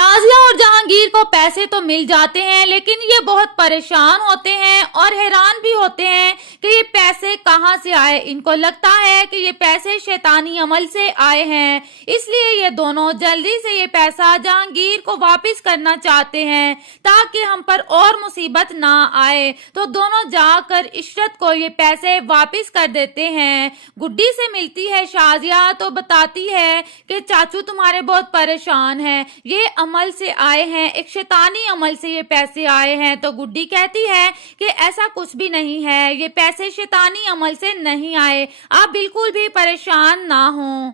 शाजिया और जहांगीर को पैसे तो मिल जाते हैं, लेकिन ये बहुत परेशान होते हैं और हैरान भी होते हैं कि ये पैसे कहाँ से आए। इनको लगता है कि ये पैसे शैतानी अमल से आए हैं, इसलिए ये दोनों जल्दी से ये पैसा जहांगीर को वापस करना चाहते हैं ताकि हम पर और मुसीबत ना आए। तो दोनों जाकर इशरत को ये पैसे वापस कर देते हैं। गुड्डी से मिलती है शाजिया तो बताती है कि चाचू तुम्हारे बहुत परेशान हैं, ये अमल से आए हैं, एक शैतानी अमल से ये पैसे आए हैं। तो गुड्डी कहती है कि ऐसा कुछ भी नहीं है, ये पैसे शैतानी अमल से नहीं आए, आप बिल्कुल भी परेशान ना हो।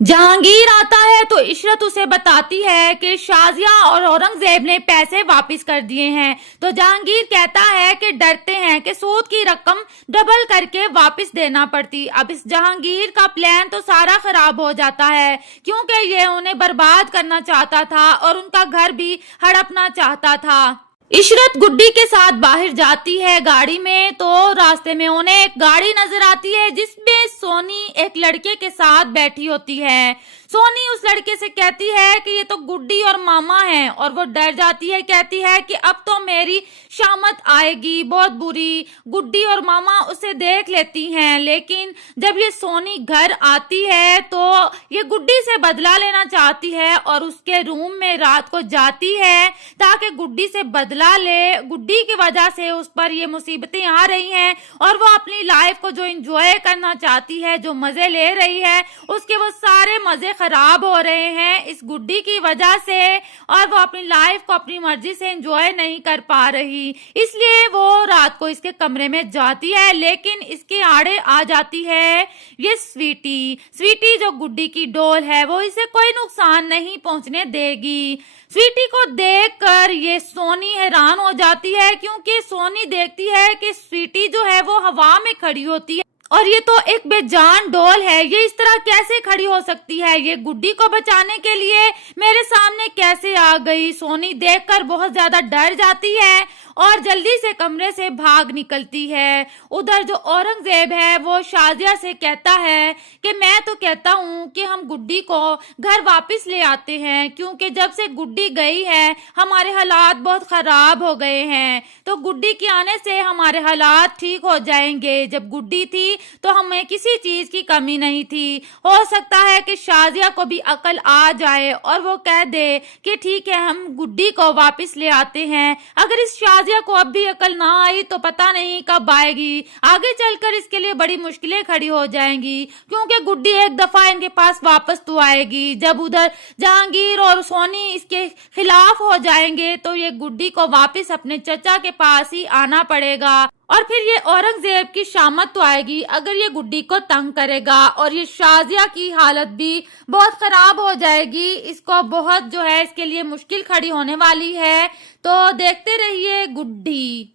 जहांगीर आता है तो इशरत उसे बताती है कि शाजिया और औरंगजेब ने पैसे वापस कर दिए हैं। तो जहांगीर कहता है कि डरते हैं कि सूद की रकम डबल करके वापस देना पड़ती। अब इस जहांगीर का प्लान तो सारा खराब हो जाता है, क्योंकि ये उन्हें बर्बाद करना चाहता था और उनका घर भी हड़पना चाहता था। इशरत गुड्डी के साथ बाहर जाती है गाड़ी में, तो रास्ते में उन्हें एक गाड़ी नजर आती है जिसमें सोनी एक लड़के के साथ बैठी होती है। सोनी उस लड़के से कहती है कि ये तो गुड्डी और मामा हैं, और वो डर जाती है, कहती है कि अब तो मेरी शामत आएगी बहुत बुरी। गुड्डी और मामा उसे देख लेती हैं, लेकिन जब ये सोनी घर आती है तो ये गुड्डी से बदला लेना चाहती है और उसके रूम में रात को जाती है ताकि गुड्डी से बदला ले। गुड्डी की वजह से उस पर ये मुसीबतें आ रही हैं और वो अपनी लाइफ को जो एंजॉय करना चाहती है, जो मजे ले रही है, उसके वो सारे मजे खराब हो रहे हैं इस गुड्डी की वजह से, और वो अपनी लाइफ को अपनी मर्जी से एंजॉय नहीं कर पा रही। इसलिए वो रात को इसके कमरे में जाती है, लेकिन इसके आड़े आ जाती है ये स्वीटी जो गुड्डी की डॉल है, वो इसे कोई नुकसान नहीं पहुंचने देगी। स्वीटी को देखकर ये सोनी हैरान हो जाती है, क्योंकि सोनी देखती है कि स्वीटी जो है वो हवा में खड़ी होती है और ये तो एक बेजान डॉल है, ये इस तरह कैसे खड़ी हो सकती है, ये गुड्डी को बचाने के लिए मेरे सामने कैसे आ गई। सोनी देखकर बहुत ज्यादा डर जाती है और जल्दी से कमरे से भाग निकलती है। उधर जो औरंगजेब है वो शाजिया से कहता है कि मैं तो कहता हूँ कि हम गुड्डी को घर वापस ले आते हैं, क्योंकि जब से गुड्डी गई है हमारे हालात बहुत खराब हो गए हैं। तो गुड्डी के आने से हमारे हालात ठीक हो जाएंगे। जब गुड्डी थी तो हमें किसी चीज की कमी नहीं थी। हो सकता है कि शाजिया को भी अकल आ जाए और वो कह दे कि ठीक है, हम गुड्डी को वापस ले आते हैं। अगर इस शाजिया को अब भी अकल ना आई तो पता नहीं कब आएगी, आगे चलकर इसके लिए बड़ी मुश्किलें खड़ी हो जाएंगी, क्योंकि गुड्डी एक दफा इनके पास वापस तो आएगी। जब उधर जहांगीर और सोनी इसके खिलाफ हो जाएंगे तो ये गुड्डी को वापस अपने चचा के पास ही आना पड़ेगा, और फिर ये औरंगजेब की शामत तो आएगी अगर ये गुड्डी को तंग करेगा, और ये शाजिया की हालत भी बहुत खराब हो जाएगी। इसको बहुत जो है इसके लिए मुश्किल खड़ी होने वाली है। तो देखते रहिए गुड्डी।